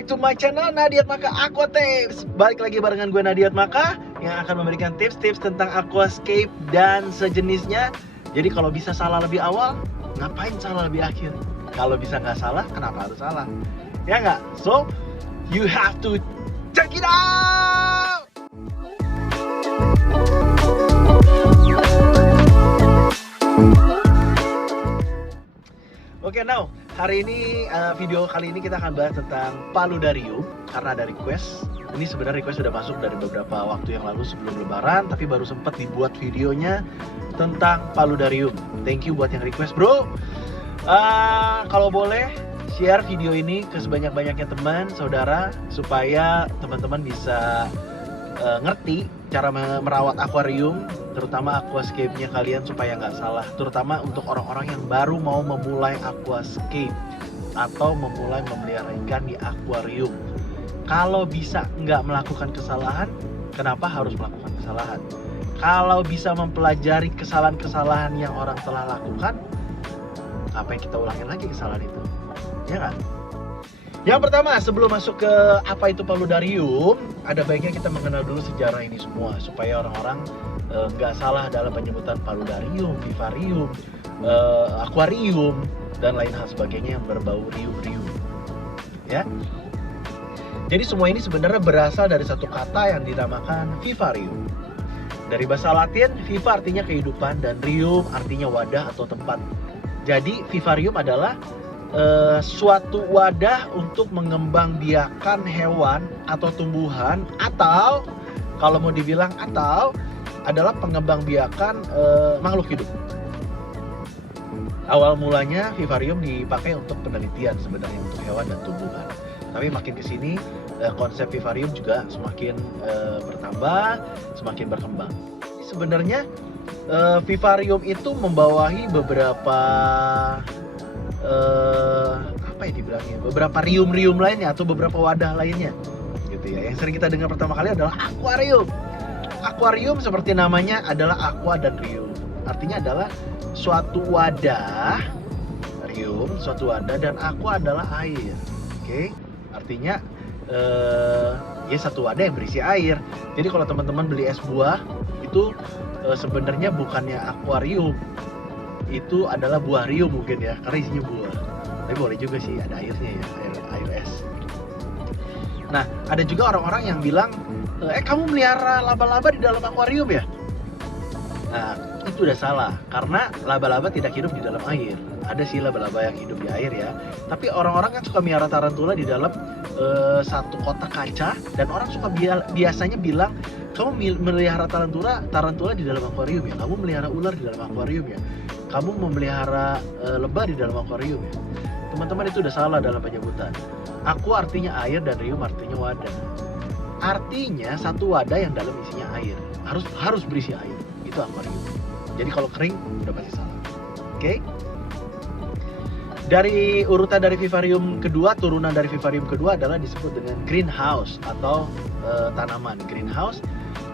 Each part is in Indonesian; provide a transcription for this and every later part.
back to my channel Nadiat Maka Aqua Tips. Balik lagi barengan gue Nadiat Maka yang akan memberikan tips-tips tentang aquascape dan sejenisnya. Jadi kalau bisa salah lebih awal, ngapain salah lebih akhir? Kalau bisa nggak salah, kenapa harus salah? Ya nggak? So, you have to check it out! Oke, now hari ini video kali ini kita akan bahas tentang paludarium karena ada request. Ini sebenarnya request sudah masuk dari beberapa waktu yang lalu sebelum lebaran, tapi baru sempat dibuat videonya tentang paludarium. Thank you buat yang request, bro. Kalau boleh share video ini ke sebanyak-banyaknya teman, saudara, supaya teman-teman bisa ngerti cara merawat akuarium, terutama aquascape-nya kalian supaya nggak salah. Terutama untuk orang-orang yang baru mau memulai aquascape atau memulai memelihara ikan di akuarium. Kalau bisa nggak melakukan kesalahan, kenapa harus melakukan kesalahan? Kalau bisa mempelajari kesalahan-kesalahan yang orang telah lakukan, apa yang kita ulangin lagi kesalahan itu? Ya kan? Yang pertama, sebelum masuk ke apa itu paludarium, ada baiknya kita mengenal dulu sejarah ini semua supaya orang-orang nggak salah dalam penyebutan paludarium, vivarium, akuarium, dan lain hal sebagainya yang berbau rium-rium. Ya. Jadi semua ini sebenarnya berasal dari satu kata yang dinamakan vivarium. Dari bahasa Latin, viva artinya kehidupan dan rium artinya wadah atau tempat. Jadi vivarium adalah suatu wadah untuk mengembangbiakan hewan atau tumbuhan, atau kalau mau dibilang atau adalah pengembangbiakan makhluk hidup. Awal mulanya vivarium dipakai untuk penelitian sebenarnya untuk hewan dan tumbuhan. Tapi makin kesini konsep vivarium juga semakin bertambah, semakin berkembang. Sebenarnya vivarium itu membawahi beberapa apa ya dibilangnya, beberapa rium-rium lainnya atau beberapa wadah lainnya gitu ya. Yang sering kita dengar pertama kali adalah akuarium. Akuarium seperti namanya adalah aqua dan rium, artinya adalah suatu wadah. Rium suatu wadah dan aqua adalah air. Oke, artinya ya satu wadah yang berisi air. Jadi kalau teman-teman beli es buah itu sebenarnya bukannya akuarium, itu adalah buahrium mungkin ya, karena isinya buah. Tapi boleh juga sih ada airnya ya, air es. Nah, ada juga orang-orang yang bilang, kamu melihara laba-laba di dalam akuarium ya? Nah, itu udah salah, karena laba-laba tidak hidup di dalam air. Ada sih laba-laba yang hidup di air ya, tapi orang-orang kan suka melihara tarantula di dalam satu kotak kaca, dan orang suka biasanya bilang, kamu melihara tarantula di dalam akuarium ya? Kamu melihara ular di dalam akuarium ya? Kamu memelihara lebah di dalam akuarium ya? Teman-teman, itu udah salah dalam penyebutan. Aqua artinya air dan rium artinya wadah. Artinya satu wadah yang dalam isinya air. Harus berisi air. Itu akuarium. Jadi kalau kering udah pasti salah. Oke? Dari urutan dari vivarium kedua, turunan dari vivarium kedua adalah disebut dengan greenhouse atau tanaman greenhouse.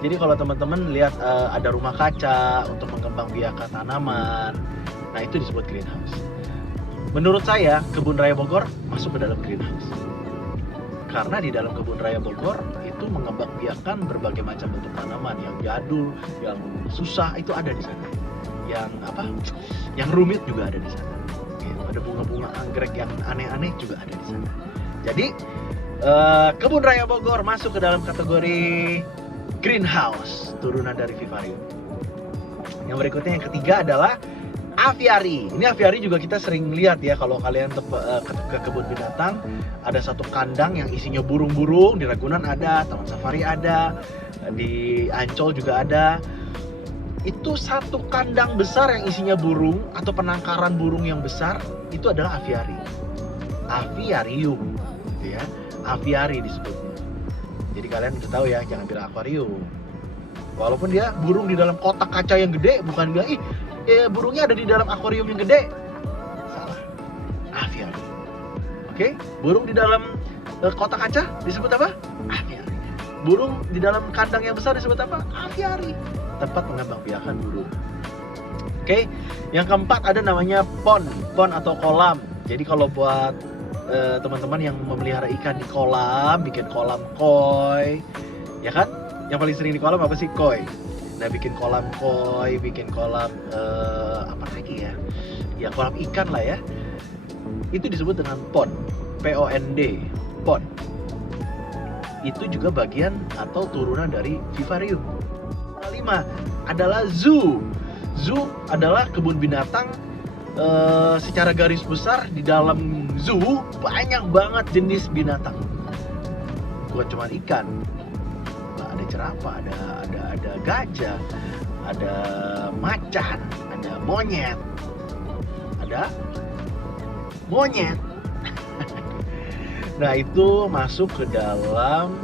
Jadi kalau teman-teman lihat ada rumah kaca untuk mengembangbiakan tanaman, nah itu disebut greenhouse. Menurut saya kebun raya Bogor masuk ke dalam greenhouse, karena di dalam kebun raya Bogor itu mengembangbiakan berbagai macam bentuk tanaman yang jadul, yang susah itu ada di sana, yang rumit juga ada di sana. Ada bunga-bunga anggrek yang aneh-aneh juga ada di sana. Jadi kebun raya Bogor masuk ke dalam kategori greenhouse, turunan dari vivarium. Yang berikutnya yang ketiga adalah aviary. Ini aviary juga kita sering lihat ya, kalau kalian ke kebun binatang, ada satu kandang yang isinya burung-burung. Di Ragunan ada, Taman Safari ada, di Ancol juga ada. Itu satu kandang besar yang isinya burung atau penangkaran burung yang besar, itu adalah aviary. Aviarium gitu ya. Aviary disebutnya. Jadi kalian udah tahu ya, jangan bilang akuarium. Walaupun dia burung di dalam kotak kaca yang gede, bukan bilang burungnya ada di dalam akuarium yang gede. Salah. Aviary. Oke? Burung di dalam kotak kaca disebut apa? Aviary. Burung di dalam kandang yang besar disebut apa? Aviary. Tempat mengembangbiakan burung. Oke? Yang keempat ada namanya pond atau kolam. Jadi kalau buat teman-teman yang memelihara ikan di kolam, bikin kolam koi, ya kan? Yang paling sering di kolam apa sih? Koi. Nah, bikin kolam koi, bikin kolam apa lagi ya? Ya kolam ikan lah ya. Itu disebut dengan pond, POND, pond. Itu juga bagian atau turunan dari vivarium. Kelima adalah zoo. Zoo adalah kebun binatang. Secara garis besar di dalam zoo banyak banget jenis binatang. Bukan cuma ikan, ada jerapah, ada gajah, ada macan, ada monyet. Nah, itu masuk ke dalam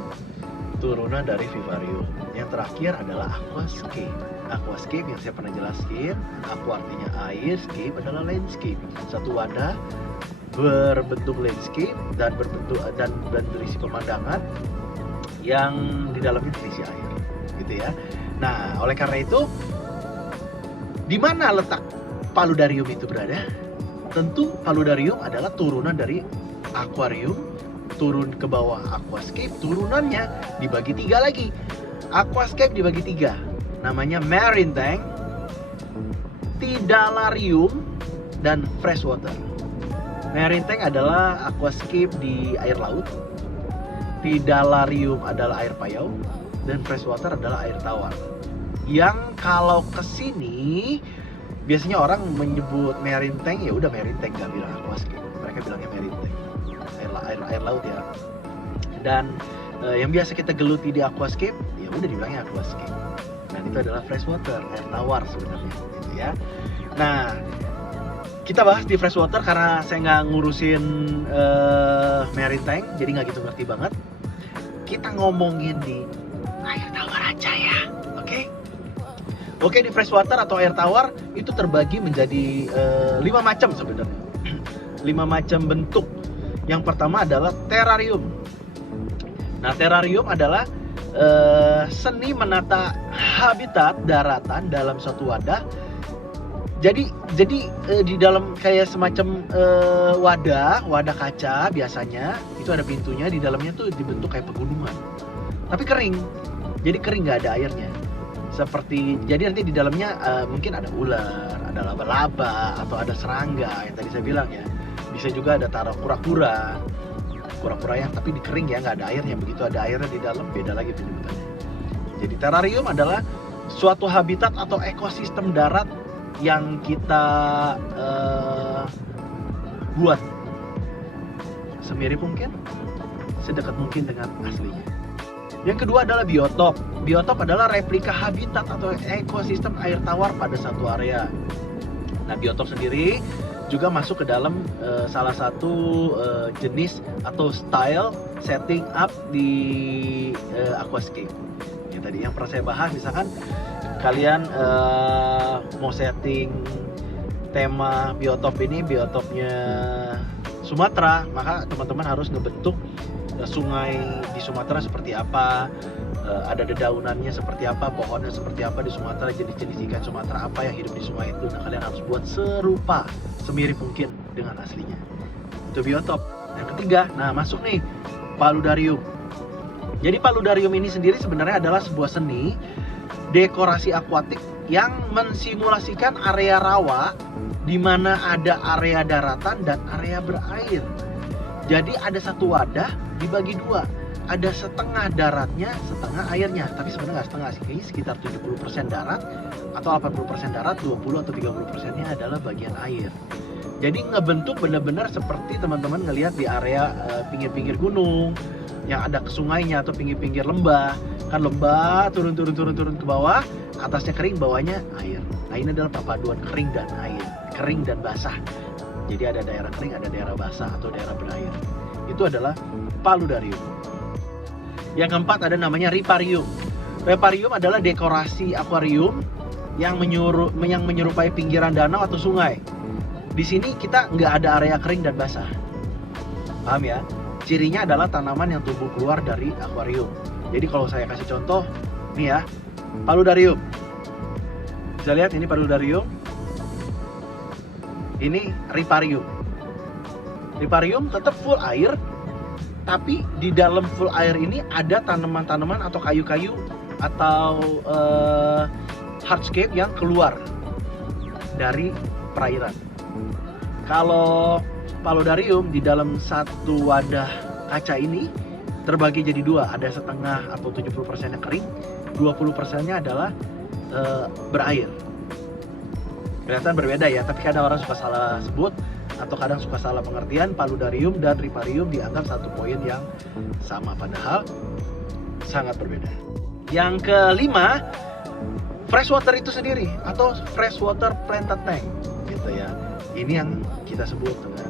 turunan dari vivarium. Yang terakhir adalah aquascape. Aquascape yang saya pernah jelasin, aqua artinya air, scape adalah landscape. Satu wadah berbentuk landscape dan berisi pemandangan yang di dalamnya terisi air, gitu ya. Nah, oleh karena itu, di mana letak paludarium itu berada? Tentu paludarium adalah turunan dari akuarium, turun ke bawah aquascape, turunannya dibagi 3 lagi. Aquascape dibagi 3, namanya marine tank, tidalarium, dan freshwater. Marine tank adalah aquascape di air laut, tidalarium adalah air payau, dan freshwater adalah air tawar. Yang kalau kesini biasanya orang menyebut marine tank, ya udah marine tank, gak bilang aquascape, mereka bilangnya marine tank, air laut ya. Dan yang biasa kita geluti di aquascape, ya udah dibilangnya aquascape. Dan itu adalah freshwater, air tawar sebenarnya, gitu ya. Nah, kita bahas di freshwater karena saya nggak ngurusin marine tank, jadi nggak gitu ngerti banget. Kita ngomongin di air tawar aja ya, oke? Oke, di freshwater atau air tawar itu terbagi menjadi 5 macam sebenarnya. 5 macam bentuk. Yang pertama adalah terrarium. Nah, terrarium adalah seni menata habitat daratan dalam suatu wadah. Jadi di dalam kayak semacam wadah kaca biasanya itu ada pintunya, di dalamnya tuh dibentuk kayak pegunungan. Tapi kering. Jadi kering, nggak ada airnya. Jadi nanti di dalamnya mungkin ada ular, ada laba-laba, atau ada serangga yang tadi saya bilang ya. Bisa juga ada taruh kura-kura yang tapi dikering ya, nggak ada airnya. Begitu ada airnya di dalam, beda lagi penyebutannya. Jadi terrarium adalah suatu habitat atau ekosistem darat yang kita buat semirip mungkin, sedekat mungkin dengan aslinya. Yang kedua adalah biotop. Biotop adalah replika habitat atau ekosistem air tawar pada satu area. Nah, biotop sendiri juga masuk ke dalam salah satu jenis atau style setting up di aquascape. Ya, tadi yang pernah saya bahas, misalkan kalian mau setting tema biotop ini, biotopnya Sumatera, maka teman-teman harus ngebentuk sungai di Sumatera seperti apa, ada dedaunannya seperti apa, pohonnya seperti apa di Sumatera, jenis-jenis ikan Sumatera apa yang hidup di sungai itu. Nah, kalian harus buat serupa, semirip mungkin dengan aslinya. Itu biotop. Yang ketiga, nah masuk nih paludarium. Jadi paludarium ini sendiri sebenarnya adalah sebuah seni dekorasi akuatik yang mensimulasikan area rawa di mana ada area daratan dan area berair. Jadi ada satu wadah dibagi 2. Ada setengah daratnya, setengah airnya. Tapi sebenarnya nggak setengah sih, kayaknya sekitar 70% darat atau 80% darat, 20 atau 30%-nya adalah bagian air. Jadi ngebentuk benar-benar seperti teman-teman ngelihat di area pinggir-pinggir gunung yang ada sungainya atau pinggir-pinggir lembah. Kan lembah turun ke bawah, atasnya kering, bawahnya air. Nah, ini adalah perpaduan kering dan air, kering dan basah. Jadi ada daerah kering, ada daerah basah atau daerah berair. Itu adalah paludarium. Yang keempat ada namanya riparium. Riparium adalah dekorasi akuarium yang menyerupai pinggiran danau atau sungai. Di sini kita nggak ada area kering dan basah. Paham ya? Cirinya adalah tanaman yang tumbuh keluar dari akuarium. Jadi kalau saya kasih contoh, nih ya, paludarium. Bisa lihat ini paludarium. Ini riparium. Riparium tetap full air, tapi di dalam full air ini ada tanaman-tanaman atau kayu-kayu atau hardscape yang keluar dari perairan. Kalau paludarium di dalam satu wadah kaca ini terbagi jadi dua, ada setengah atau 70% yang kering, 20%-nya adalah berair. Kelihatan berbeda ya, tapi kadang orang suka salah sebut atau kadang suka salah pengertian. Paludarium dan riparium dianggap satu poin yang sama, padahal sangat berbeda. Yang kelima, freshwater itu sendiri atau freshwater planted tank gitu ya. Ini yang kita sebut dengan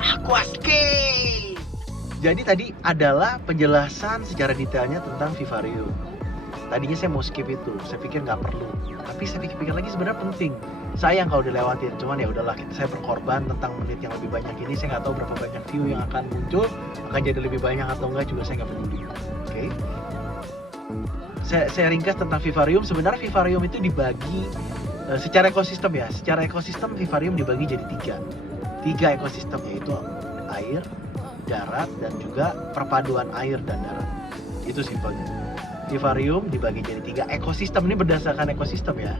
aquascape. Jadi tadi adalah penjelasan secara detailnya tentang vivarium. Tadinya saya mau skip itu, saya pikir nggak perlu. Tapi saya pikir-pikir lagi sebenarnya penting. Sayang kalau dilewatin, cuman ya udahlah, saya berkorban tentang menit yang lebih banyak ini. Saya nggak tahu berapa banyak view yang akan muncul, akan jadi lebih banyak atau enggak juga saya nggak peduli. Oke. Saya ringkas tentang vivarium. Sebenarnya vivarium itu dibagi secara ekosistem ya. Secara ekosistem vivarium dibagi jadi tiga ekosistem, yaitu air, darat, dan juga perpaduan air dan darat. Itu simpelnya. Vivarium dibagi jadi tiga ekosistem, ini berdasarkan ekosistem ya.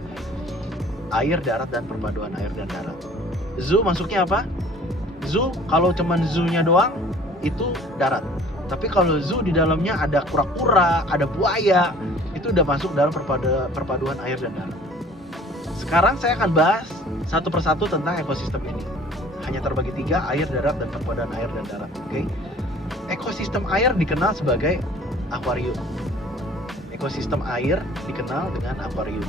Air, darat, dan perpaduan air dan darat. Zoo masuknya apa? Zoo kalau cuman zoo-nya doang itu darat. Tapi kalau zoo di dalamnya ada kura-kura, ada buaya, itu udah masuk dalam perpaduan air dan darat. Sekarang saya akan bahas satu persatu tentang ekosistem ini. Hanya terbagi tiga, air, darat, dan perpaduan air dan darat. Oke? Ekosistem air dikenal sebagai akuarium. Ekosistem air dikenal dengan akuarium.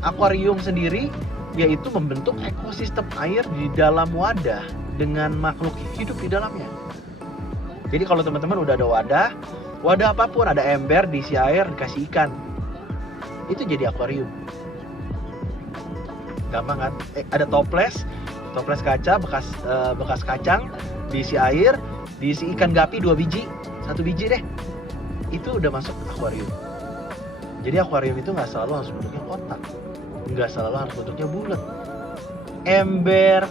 Akuarium sendiri yaitu membentuk ekosistem air di dalam wadah dengan makhluk hidup di dalamnya. Jadi kalau teman-teman udah ada wadah apapun, ada ember, diisi air, dikasih ikan, itu jadi akuarium. Gampang kan? Ada toples kaca, bekas kacang, diisi air, diisi ikan gapi 2 biji, 1 biji deh, itu udah masuk akuarium. Jadi akuarium itu nggak selalu harus bentuknya kotak, nggak selalu harus bentuknya bulat. Ember,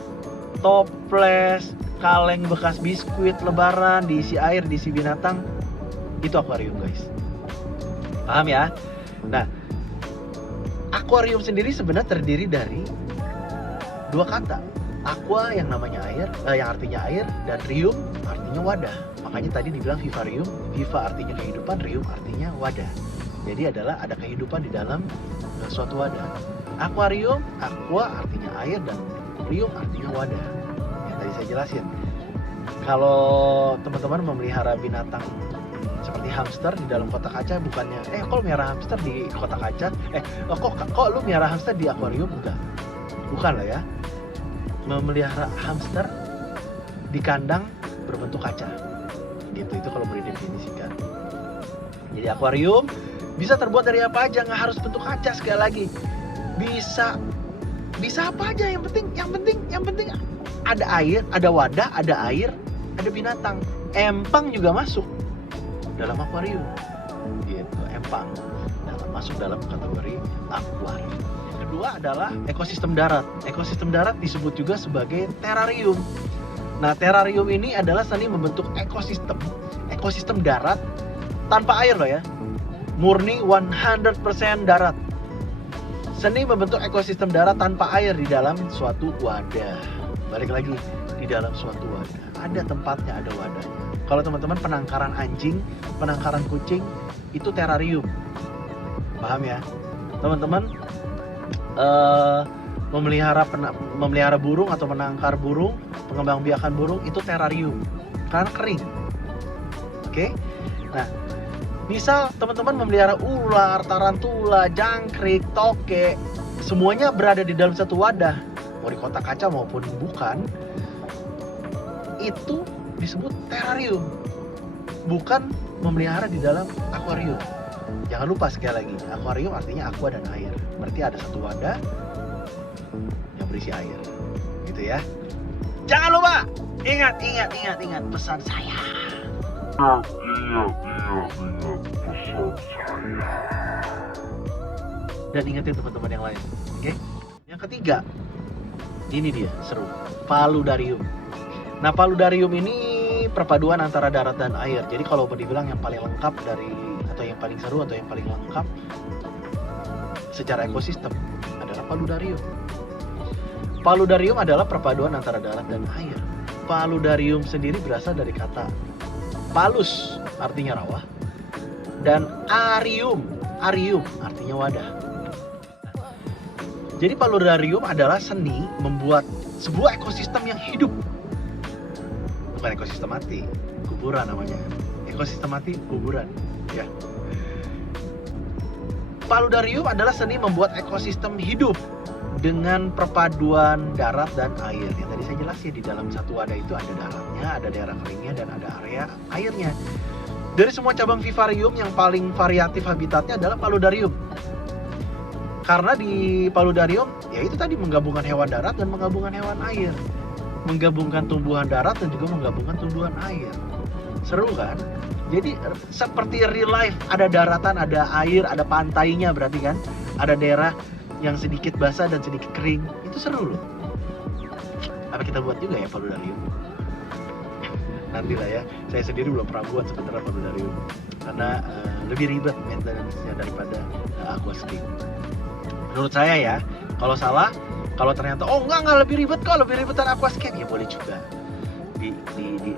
toples, kaleng bekas biskuit lebaran, diisi air, diisi binatang, itu akuarium guys. Paham ya? Nah, akuarium sendiri sebenarnya terdiri dari dua kata. Aqua yang namanya air, yang artinya air, dan rium artinya wadah. Makanya tadi dibilang vivarium, viva artinya kehidupan, rium artinya wadah. Jadi adalah ada kehidupan di dalam suatu wadah. Akuarium, aqua artinya air, dan rium artinya wadah. Yang tadi saya jelasin. Kalau teman-teman memelihara binatang seperti hamster di dalam kotak kaca, bukannya kok melihara hamster di kotak kaca, kok lu melihara hamster di akuarium? Enggak, bukan lah ya. Memelihara hamster di kandang berbentuk kaca, gitu. Itu kalau boleh didefinisikan. Jadi akuarium bisa terbuat dari apa aja, nggak harus bentuk kaca. Sekali lagi, bisa apa aja. Yang penting ada air, ada wadah, ada air, ada binatang. Empang juga masuk dalam akuarium, gitu. Empang masuk dalam kategori akuarium. Yang kedua adalah ekosistem darat. Ekosistem darat disebut juga sebagai terrarium. Nah, terrarium ini adalah seni membentuk ekosistem darat tanpa air loh ya. Murni 100% darat. Seni membentuk ekosistem darat tanpa air di dalam suatu wadah. Balik lagi, di dalam suatu wadah. Ada tempatnya, ada wadahnya. Kalau teman-teman penangkaran anjing, penangkaran kucing, itu terrarium. Paham ya? Teman-teman memelihara burung atau menangkar burung, pengembangbiakan burung, itu terrarium. Karena kering. Oke? Nah, misal teman-teman memelihara ular, tarantula, jangkrik, toke, semuanya berada di dalam satu wadah, mau di kotak kaca maupun bukan, itu disebut terrarium, bukan memelihara di dalam akuarium. Jangan lupa sekali lagi, akuarium artinya aqua dan air, berarti ada satu wadah yang berisi air, gitu ya. Jangan lupa, ingat pesan saya. Ingat pesan saya. Dan ingetin teman-teman yang lain, oke? Yang ketiga, ini dia seru, paludarium. Nah, paludarium ini perpaduan antara darat dan air. Jadi kalau mau dibilang yang paling lengkap atau yang paling seru atau yang paling lengkap secara ekosistem adalah paludarium. Paludarium adalah perpaduan antara darat dan air. Paludarium sendiri berasal dari kata palus, artinya rawa, dan arium artinya wadah. Jadi paludarium adalah seni membuat sebuah ekosistem yang hidup. Bukan ekosistem mati, kuburan namanya. Ekosistem mati, kuburan. Ya. Paludarium adalah seni membuat ekosistem hidup dengan perpaduan darat dan air. Yang tadi saya jelasin, di dalam satu wadah itu ada daratnya, ada daerah keringnya, dan ada area airnya. Dari semua cabang vivarium yang paling variatif habitatnya adalah paludarium. Karena di paludarium, ya itu tadi menggabungkan hewan darat dan menggabungkan hewan air. Menggabungkan tumbuhan darat dan juga menggabungkan tumbuhan air. Seru kan? Jadi seperti real life, ada daratan, ada air, ada pantainya berarti kan? Ada daerah yang sedikit basah dan sedikit kering. Itu seru loh. Apa kita buat juga ya paludarium? Nanti lah ya. Saya sendiri belum pernah buat sebenarnya paludarium. Karena lebih ribet maintenance-nya daripada aquascape. Menurut saya ya, kalau salah, kalau ternyata enggak lebih ribet kok, lebih ribetan aquascape, ya boleh juga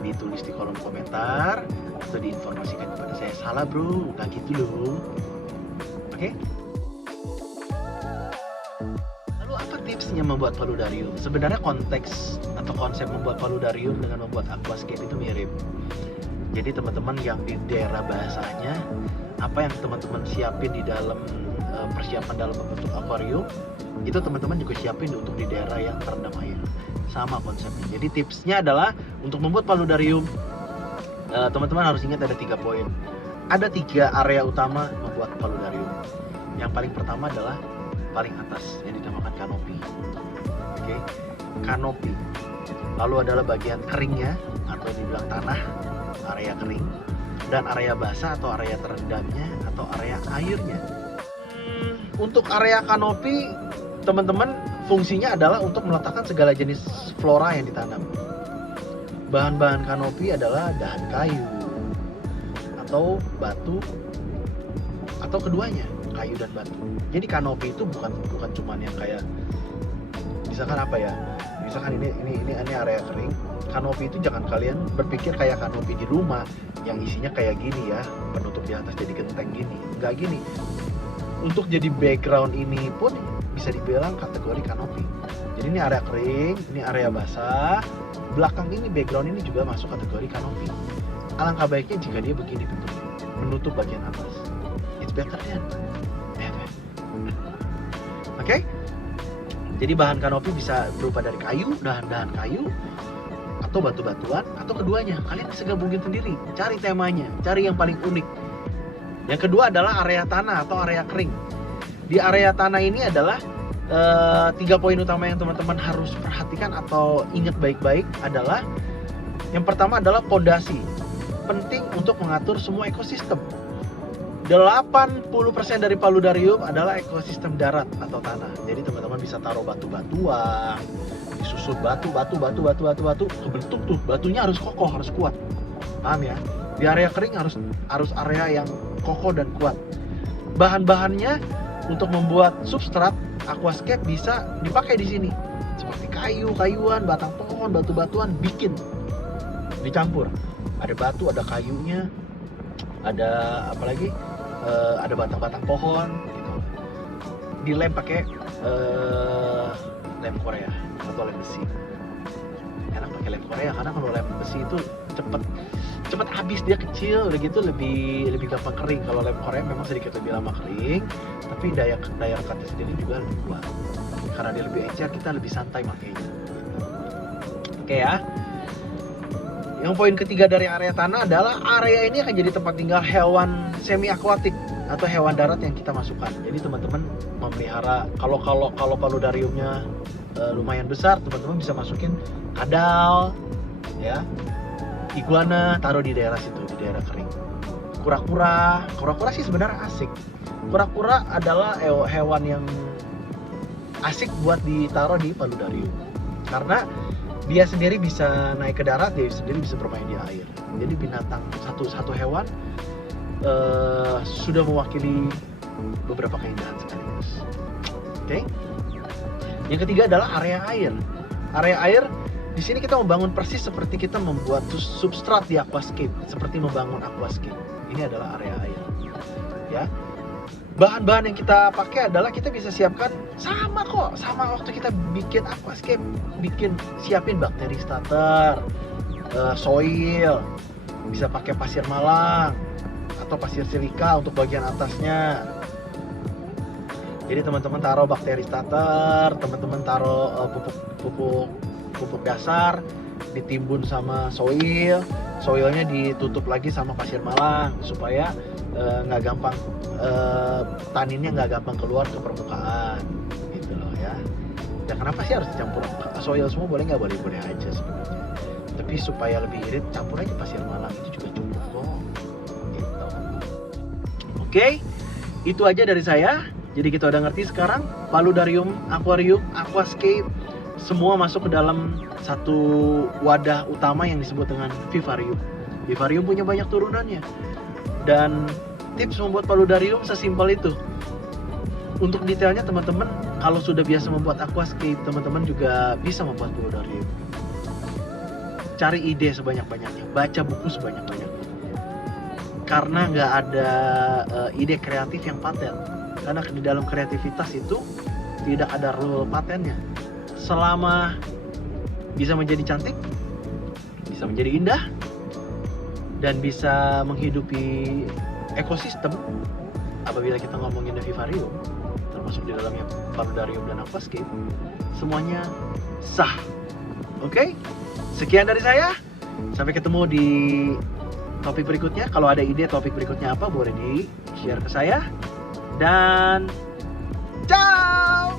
ditulis di kolom komentar atau diinformasikan kepada saya. Salah bro, nggak gitu loh. Oke? Lalu apa tipsnya membuat paludarium? Sebenarnya konteks atau konsep membuat paludarium dengan membuat aquascape itu mirip. Jadi teman-teman yang di daerah bahasanya, apa yang teman-teman siapin di dalam persiapan dalam membentuk akuarium, itu teman-teman juga siapin untuk di daerah yang terendam air. Sama konsepnya. Jadi tipsnya adalah untuk membuat paludarium, teman-teman harus ingat ada 3 poin. Ada 3 area utama membuat paludarium. Yang paling pertama adalah paling atas yang dinamakan kanopi. Oke, kanopi. Lalu adalah bagian keringnya atau dibilang tanah, area kering, dan area basah atau area terendamnya atau area airnya. Untuk area kanopi, teman-teman, fungsinya adalah untuk meletakkan segala jenis flora yang ditanam. Bahan-bahan kanopi adalah dahan kayu atau batu atau keduanya, kayu dan batu. Jadi kanopi itu bukan cuma yang kayak misalkan apa ya? Misalkan ini area kering. Kanopi itu jangan kalian berpikir kayak kanopi di rumah yang isinya kayak gini ya, penutup di atas jadi genteng gini. Enggak gini. Untuk jadi background ini pun bisa dibilang kategori kanopi. Jadi ini area kering, ini area basah. Belakang ini, background ini juga masuk kategori kanopi. Alangkah baiknya jika dia begini bentuknya, menutup bagian atas. It's better than. Oke? Jadi bahan kanopi bisa berupa dari kayu, dahan-dahan kayu, atau batu-batuan, atau keduanya. Kalian bisa gabungin sendiri, cari temanya, cari yang paling unik. Yang kedua adalah area tanah atau area kering. Di area tanah ini adalah 3 poin utama yang teman-teman harus perhatikan atau ingat baik-baik adalah yang pertama adalah pondasi. Penting untuk mengatur semua ekosistem. 80% dari paludarium adalah ekosistem darat atau tanah. Jadi teman-teman bisa taruh batu-batuan, disusun batu, kebentuk tuh batunya harus kokoh, harus kuat. Paham ya? Di area kering harus area yang kokoh dan kuat. Bahan-bahannya untuk membuat substrat aquascape bisa dipakai di sini. Seperti kayu-kayuan, batang pohon, batu-batuan, bikin dicampur. Ada batu, ada kayunya, ada apa lagi? Ada batang-batang pohon gitu. Dilem pakai lem Korea atau lem besi. Enak pakai lem Korea karena kalau lem besi itu cepet habis, dia kecil, udah gitu lebih gampang kering. Kalau lem Korea memang sedikit lebih lama kering, tapi daya rekatnya sendiri juga lebih kuat. Karena dia lebih encer, kita lebih santai makanya. Oke ya. Yang poin ketiga dari area tanah adalah area ini akan jadi tempat tinggal hewan semi akuatik atau hewan darat yang kita masukkan. Jadi teman-teman memelihara, kalau paludariumnya lumayan besar, teman-teman bisa masukin kadal, ya, iguana, taruh di daerah situ, di daerah kering. Kura-kura sih sebenarnya asik. Kura-kura adalah hewan yang asik buat ditaruh di paludarium karena dia sendiri bisa naik ke darat, dia sendiri bisa bermain di air. Jadi binatang satu hewan sudah mewakili beberapa keindahan sekaligus. Oke. Yang ketiga adalah area air. Area air di sini kita membangun persis seperti kita membuat substrat di aquascape, seperti membangun aquascape. Ini adalah area air. Ya. Bahan-bahan yang kita pakai adalah kita bisa siapkan sama waktu kita bikin aquascape, siapin bakteri starter, soil, bisa pakai pasir malang atau pasir silika untuk bagian atasnya. Jadi teman-teman taruh bakteri starter, teman-teman taruh pupuk dasar, ditimbun sama soilnya ditutup lagi sama pasir malang supaya nggak gampang taninnya nggak gampang keluar ke permukaan gitu loh ya. Dan kenapa sih harus dicampur soil semua? Boleh aja sebenarnya, tapi supaya lebih irit campur aja pasir malang, itu juga cukup kok gitu. Oke, itu aja dari saya. Jadi kita udah ngerti sekarang paludarium, aquarium, aquascape semua masuk ke dalam satu wadah utama yang disebut dengan vivarium. Vivarium punya banyak turunannya. Dan tips membuat paludarium sesimpel itu. Untuk detailnya teman-teman kalau sudah biasa membuat aquascape, teman-teman juga bisa membuat paludarium. Cari ide sebanyak-banyaknya, baca buku sebanyak-banyaknya. Karena nggak ada ide kreatif yang paten. Karena di dalam kreativitas itu tidak ada rule patennya. Selama bisa menjadi cantik, bisa menjadi indah, dan bisa menghidupi ekosistem, apabila kita ngomongin vivarium, termasuk di dalamnya paludarium dan aquascape, semuanya sah. Oke? Sekian dari saya. Sampai ketemu di topik berikutnya. Kalau ada ide topik berikutnya apa, boleh di-share ke saya. Dan ciao!